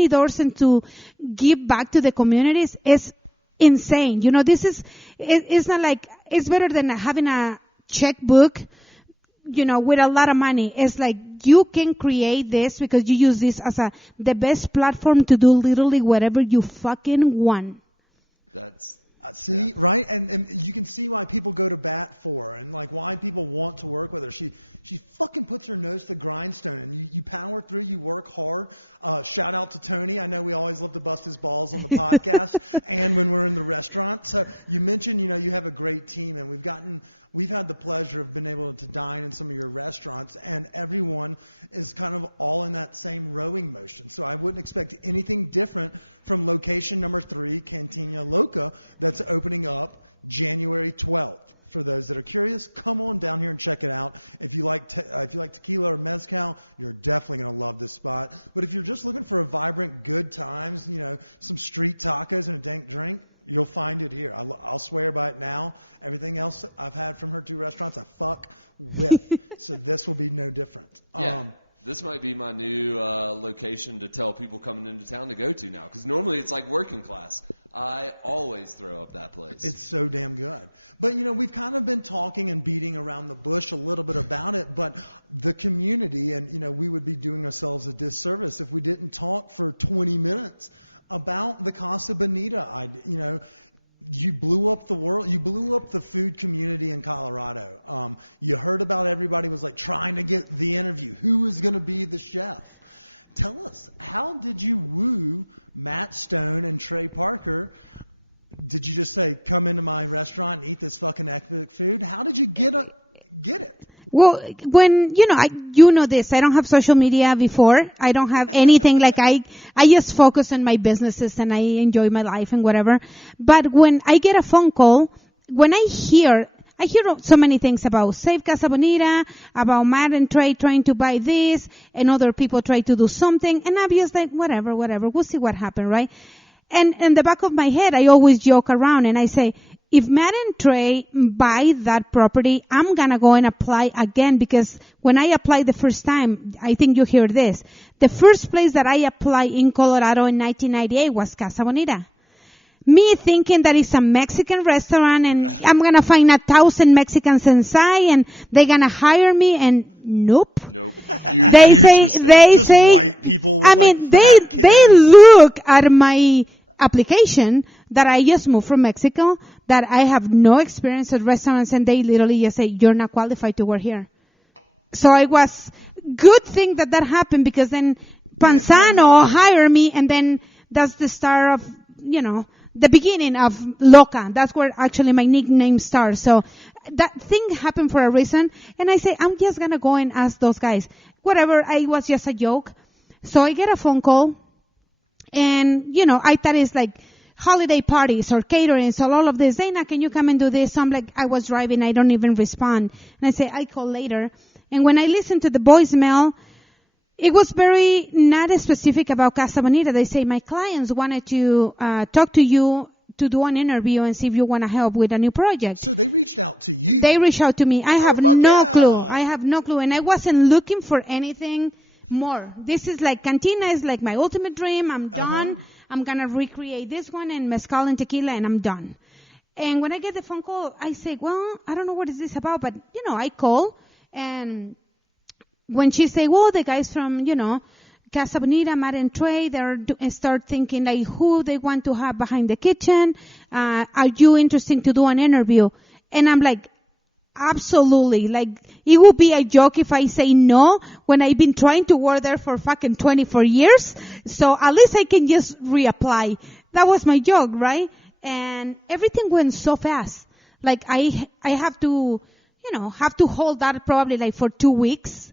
many doors and to give back to the communities is insane. You know, it's not like, it's better than having a checkbook, you know, with a lot of money. It's like you can create this because you use this as the best platform to do literally whatever you fucking want. That's right? And you can see why people go to bat for her and like why people want to work with her. She fucking puts her nose to the grindstone and you power through, you work hard. Shout out to Tony. I know we always love to bust his balls on the podcast and when we're in the restaurant. So you mentioned, you know, you have a great team and we've had the pleasure of being able to dine in some of your restaurants and everyone is kind of all in that same rowing motion. So I wouldn't expect anything different from location number 3, Cantina Loca, that's opening up January 12th. For those that are curious, come on down here and check it out. If you like tequila or mezcal, you're definitely going to love this spot. But if you're just looking for a vibrant, good times, you know, some street tacos and a dank drink, you'll find it here. I'll swear by it now. Everything else I've had from her 2 restaurants, I fuck with. So this will be no different. Yeah. This might be my new location to tell people coming into town to go to now. Because normally it's like working class. I always throw up that place. It's so damn good. But, you know, we've kind of been talking and beating around the bush a little bit about it. But the community, and, you know, we would be doing ourselves a disservice if we didn't talk for 20 minutes about the Casa Bonita. You know, you blew up the world. You blew up the food community in Colorado. You heard about everybody was like trying to get the interview. Who was going to be the chef? Tell us, how did you woo Matt Stone and Trey Parker? Did you just say, come into my restaurant and eat this fucking epic food? How did you get it? Well, when, you know, you know this, I don't have social media before. I don't have anything like I just focus on my businesses and I enjoy my life and whatever. But when I get a phone call, when I hear so many things about Save Casa Bonita, about Matt and Trey trying to buy this, and other people try to do something, and I'm just like, whatever, we'll see what happens, right? And in the back of my head, I always joke around and I say, if Matt and Trey buy that property, I'm gonna go and apply again because when I applied the first time, I think you hear this, the first place that I applied in Colorado in 1998 was Casa Bonita. Me thinking that it's a Mexican restaurant and I'm gonna find 1,000 Mexicans inside and they're gonna hire me and nope. They say white people. I mean, they look at my application that I just moved from Mexico, that I have no experience at restaurants, and they literally just say, you're not qualified to work here. So it was good thing that happened because then Panzano hired me, and then that's the start of, you know, the beginning of Loca. That's where actually my nickname starts. So that thing happened for a reason. And I say, I'm just going to go and ask those guys. Whatever, I was just a joke. So I get a phone call. And, you know, I thought it's like holiday parties or catering. So all of this, Dana, can you come and do this? So I'm like, I was driving. I don't even respond. And I say, I call later. And when I listen to the voicemail, it was very not specific about Casa Bonita. They say, my clients wanted to talk to you to do an interview and see if you want to help with a new project. So they reached out to you. They reached out to me. I have no clue. I have no clue. And I wasn't looking for anything more. This is like, Cantina is like my ultimate dream. I'm done. I'm going to recreate this one and mezcal and tequila and I'm done. And when I get the phone call, I say, well, I don't know what is this about, but, you know, I call and when she say, well, the guys from, you know, Casa Bonita, Matt and Trey, start thinking like who they want to have behind the kitchen. Are you interested to do an interview? And I'm like, absolutely. Like, it would be a joke if I say no when I've been trying to work there for fucking 24 years. So at least I can just reapply. That was my joke, right? And everything went so fast. Like I have to, you know, hold that probably like for 2 weeks.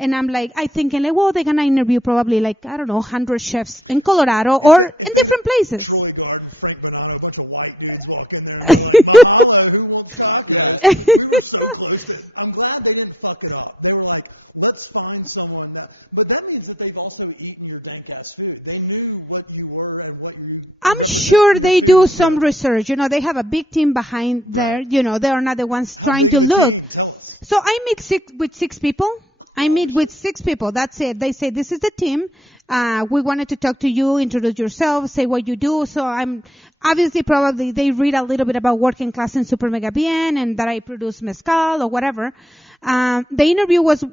And I'm like, I thinking like, well, they're going to interview probably like, I don't know, 100 chefs in Colorado or in different places. Troy Garden, Frank Bonanno, a bunch of white dudes walk in there and they're like, mahalo, who wants tacos? Yes. We were so close to it. I'm glad they didn't fuck it up. They were like, let's find someone but that means that they've also eaten your dank ass food. They knew what you were and what you I'm sure they do some research. You know, they have a big team behind there. You know, they are not the ones trying to look. How big of a team? Tell us. So I meet with 6 people. I meet with 6 people. That's it. They say, this is the team. We wanted to talk to you, introduce yourself, say what you do. So I'm obviously probably they read a little bit about working class in Super Mega Bien and that I produce mezcal or whatever. The interview was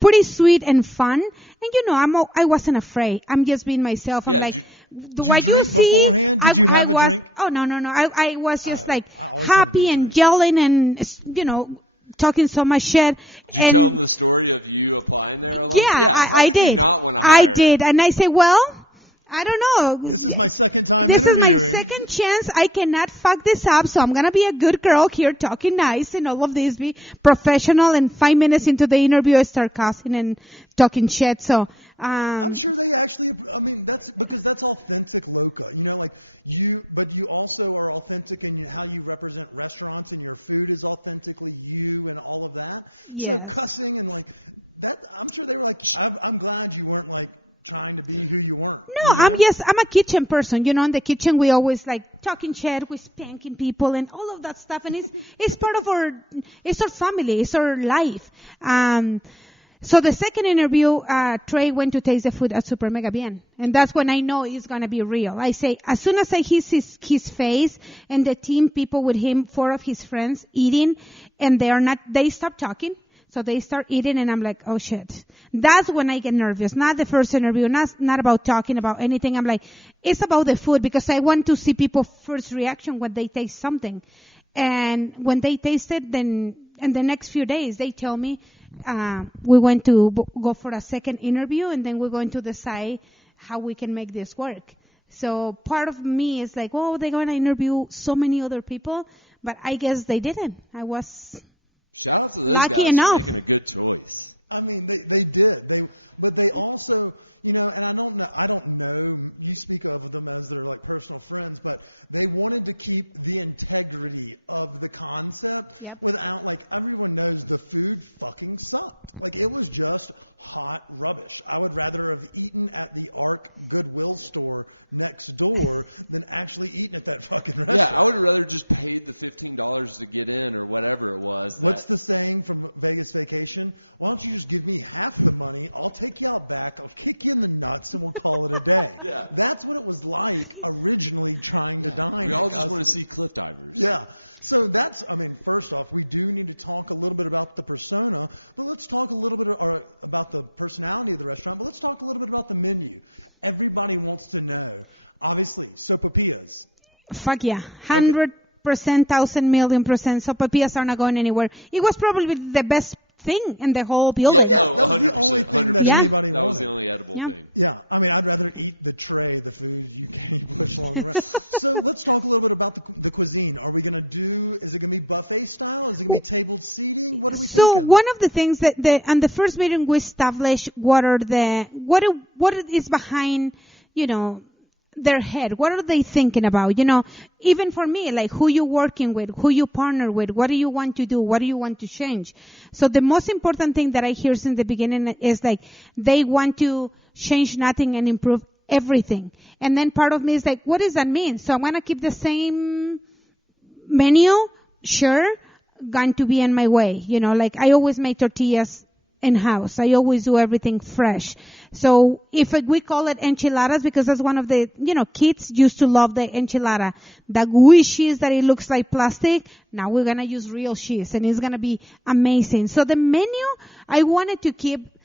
pretty sweet and fun. And I wasn't afraid. I'm just being myself. I'm like, did you drink beforehand? Did you have a drink? Oh, no. I was just happy and yelling and, talking so much shit. Did you tell them the story of you applying there a lot? Yeah, I did. You not want to hire? I did. And I said, well, I don't know. This is my second time interviewing. This is my second chance. I cannot fuck this up, so I'm going to be a good girl here, talking nice and all of this, be professional. And 5 minutes into the interview, I start cussing and talking shit. So, I'm sure they actually, that's because that's authentic Loca, but you also are authentic in how you represent restaurants and your food is authentically you and all of that. Yes. So cussing and that, I'm sure they were like, I'm glad you weren't trying to be who you weren't. No, I'm a kitchen person. In the kitchen we always talking shit, we spanking people and all of that stuff. And it's part of it's our family, it's our life. So the second interview, Trey went to taste the food at Super Mega Bien. And that's when I know it's going to be real. I say, as soon as I see his face and the team people with him, 4 of his friends eating, and they stop talking. So they start eating and I'm like, oh shit. That's when I get nervous. Not the first interview, not about talking about anything. I'm like, it's about the food because I want to see people's first reaction when they taste something. And when they taste it, then in the next few days, they tell me, we went to go for a second interview and then we're going to decide how we can make this work. So part of me is like, oh, they're going to interview so many other people, but I guess they didn't. Shout out to those guys for making a good choice. They did. But they also, and I don't know, you speak of them as their personal friends, but they wanted to keep the integrity of the concept without everyone knows the food fucking sucked. It was just hot rubbish. I would rather have eaten at the Ark Goodwill store next door than actually eating at that fucking restaurant. Yeah, I would rather just paid the $15 to get in or whatever it was. What's the saying from Vegas Vacation? Why don't you just give me half the money? I'll take you out back. I'll kick you in the nuts and we'll call it a day. Yeah. That's what it was like originally trying to dine. We all just want to see cliff divers. Yeah. So that's, first off, we do need to talk a little bit about the persona, but let's talk a little bit about the personality of the restaurant, but let's talk a little bit about the menu. Everybody wants to know. Obviously, sopapillas. Fuck yeah. 100%, 1,000,000,000%. Sopapillas are not going anywhere. It was probably the best thing in the whole building. Yeah, that was the only thing that anybody wanted. That was the only edible thing. Yeah, I'd rather eat the tray, the food you push along the rest. So let's talk a little bit about the cuisine. Is it going to be buffet style? Is it going to be tabled seating? What are we thinking? So one of the things that on the first meeting we established what is behind, their head. What are they thinking about? Even for me, who you working with, who you partner with, what do you want to do, what do you want to change? So the most important thing that I hear since the beginning is they want to change nothing and improve everything. And then part of me is what does that mean? So I'm going to keep the same menu? Sure. Going to be in my way. I always make tortillas in-house. I always do everything fresh. So if we call it enchiladas, because that's one of the, kids used to love the enchilada. The gooey cheese that it looks like plastic, now we're going to use real cheese and it's going to be amazing. So the menu, I wanted to keep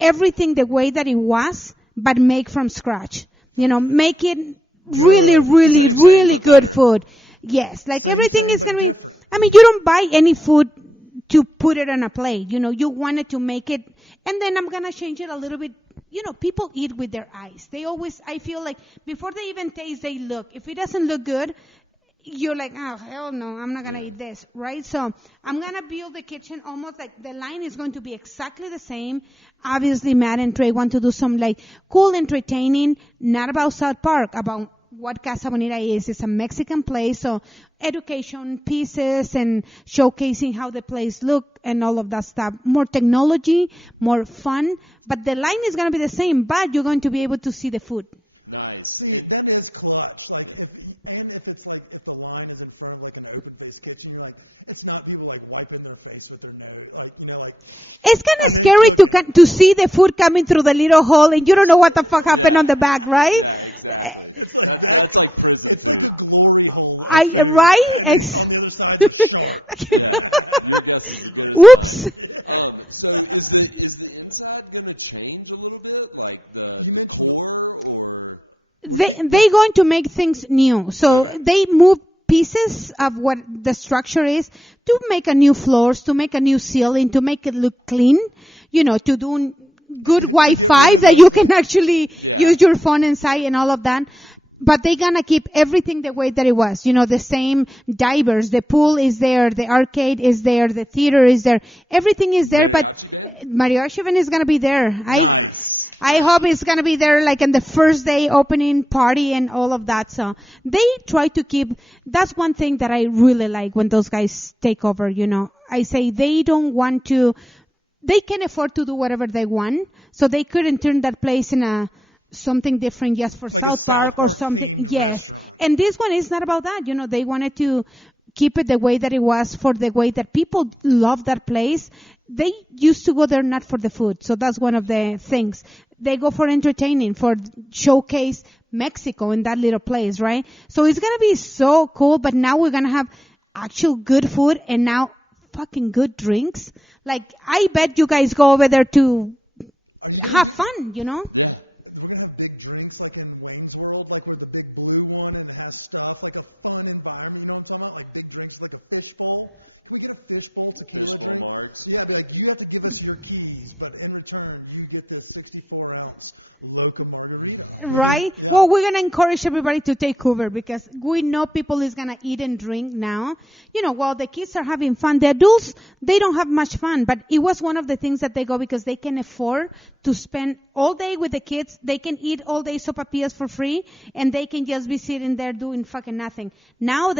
everything the way that it was, but make from scratch. Make it really, really, really good better. Food. Yes, everything is going to be different. You don't buy any food to put it on a plate. You wanted to make it, and then I'm going to change it a little bit. People eat with their eyes. I feel like before they even taste, they look. If it doesn't look good, you're like, oh, hell no, I'm not going to eat this, right? So I'm going to build the kitchen almost the line is going to be exactly the same. Obviously, Matt and Trey want to do some cool entertaining, not about South Park, about what Casa Bonita is. It's a Mexican place, so education pieces and showcasing how the place look and all of that stuff. More technology, more fun, but the line is going to be the same, but you're going to be able to see the food. Nice. See, that is clutch. Like if it's like if the line is in front of like an open face kitchen, you're like, it's not people like wiping their face with their nose, like like. It's kind of scary to see the food coming through the little hole, and you don't know what the fuck happened on the back, right? Yeah, exactly. It's like that's like prison. It's food. like a glory hole of food. Right? And on the other side's a shark. Yeah, your guess is as good as Oops. mine. So is the inside gonna change a little bit, like the decor, or they're going to make things new. So they move pieces of what the structure is to make a new floors, to make a new ceiling, to make it look clean. To do good Wi-Fi that you can actually use your phone inside and all of that. But they're gonna keep everything the way that it was. The same divers, the pool is there, the arcade is there, the theater is there, everything is there. Mariachi band? Mariachi band is gonna be there. Nice. I hope it's gonna be there like in the first day opening party and all of that. So they try to keep, that's one thing that I really like when those guys take over, I say they don't want to, they can afford to do whatever they want, so they couldn't turn that place in something different just for like South Park or something. Themed restaurant. And this one is not about that. They wanted to keep it the way that it was, for the way that people love that place. They used to go there not for the food. So that's one of the things. They go for entertaining, for showcase Mexico in that little place, right? So it's going to be so cool, but now we're going to have actual good food and now fucking good drinks. Like, I bet you guys go over there to have fun, Yeah. We're going to have big drinks like in Wayne's World, like where the big blue one and it has stuff, like a fun environment. You know what I'm talking about? Like big drinks, like a fishbowl. Can we get a fishbowl tequila drink? Margs. Yeah, be like, you have to give us your keys, but in return, you get this 64-ounce Loca margarita. Right? Yeah. Well, we're going to encourage everybody to take Uber because we know people is going to eat and drink now. While the kids are having fun, the adults, they don't have much fun, but it was one of the things that they go because they can afford to spend all day with the kids. They can eat all day sopapillas for free, and they can just be sitting there doing fucking nothing. Now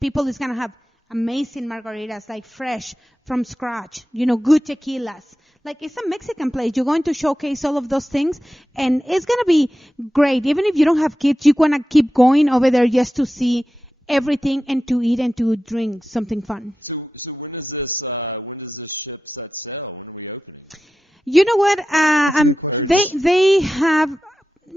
people is going to have amazing margaritas, like fresh from scratch, good tequilas. Like, it's a Mexican place. You're going to showcase all of those things, and it's going to be great. Even if you don't have kids, you want to keep going over there just to see everything and to eat and to drink something fun. So when does this ship set sail? When are we opening? You know what? That's a good question. They have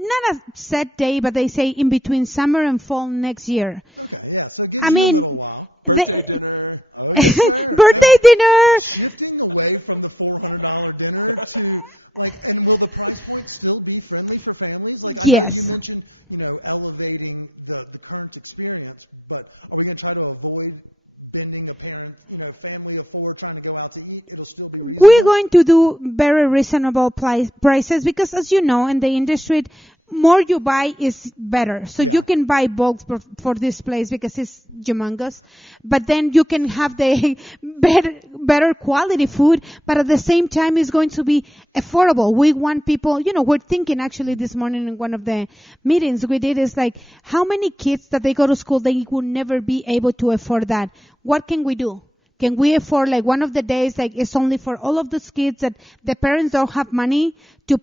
not a set day, but they say in between summer and fall next year. Okay, yeah. So it gives you a little while. Birthday dinner. Oh, yes, sir. Birthday dinner. Shifting away from the $400 dinner to and will the price point still be friendly for families? Like, I know you mentioned, elevating the current experience, but are we going to try to avoid bending a parent, family of four trying to go out to eat? It'll still be reasonable? We're going to do very reasonable prices because, as you know, in the industry, more you buy is better. So you can buy bulk for this place because it's humongous. But then you can have the better quality food, but at the same time it's going to be affordable. We want people, we're thinking actually this morning in one of the meetings we did is like, how many kids that they go to school, they will never be able to afford that. What can we do? Can we afford one of the days, it's only for all of those kids that the parents don't have money to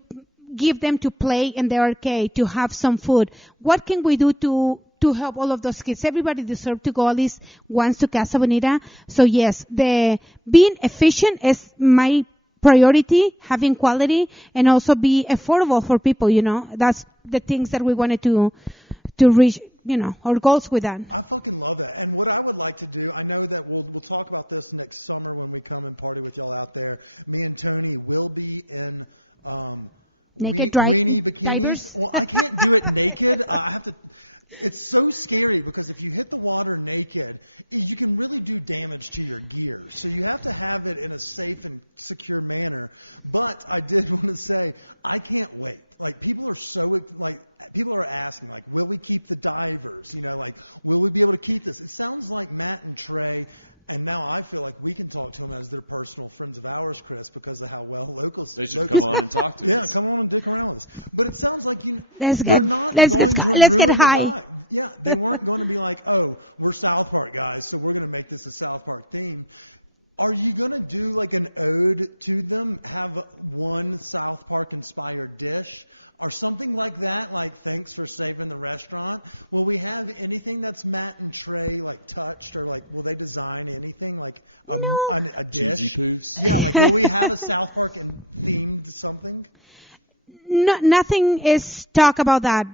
give them to play in the arcade, to have some food? What can we do to help all of those kids? Everybody deserves to go at least once to Casa Bonita. So yes, being efficient is my priority, having quality, and also be affordable for people, That's the things that we wanted to reach, our goals with that. I fucking love it. And what I would like to do, I know that we'll talk about this next summer when we come and party with y'all out there. Me and Tony will be in naked weenie bikinis. Divers? Well, I can't do it naked. I have to. It's so scary because if you hit the water naked, you can really do damage to your gear. So you have to have it in a safe and secure manner. But I did want to say, I can't wait. People are asking, will we keep the divers? Will we be able to keep this? It sounds like Matt and Trey. And now I feel like we can talk to them as their personal friends of ours, Chris, because of how well locals. They should come on and talk to us. Yeah, come on and dick around with us. But it sounds like let's they're not get going to ruin get the high. vibe. Yeah, they weren't going to be like, oh, we're South Park guys, so we're going to make this a South Park theme. Are you going to do like an ode to them? Have one South Park inspired dish or something like that? Like, thanks for saving the restaurant. Will we have anything that's Matt and Trey like touched, or like will they design anything like a dish? Cheesy poofs? Yeah, like will we have a South Park and themed something? No, nothing is talk about that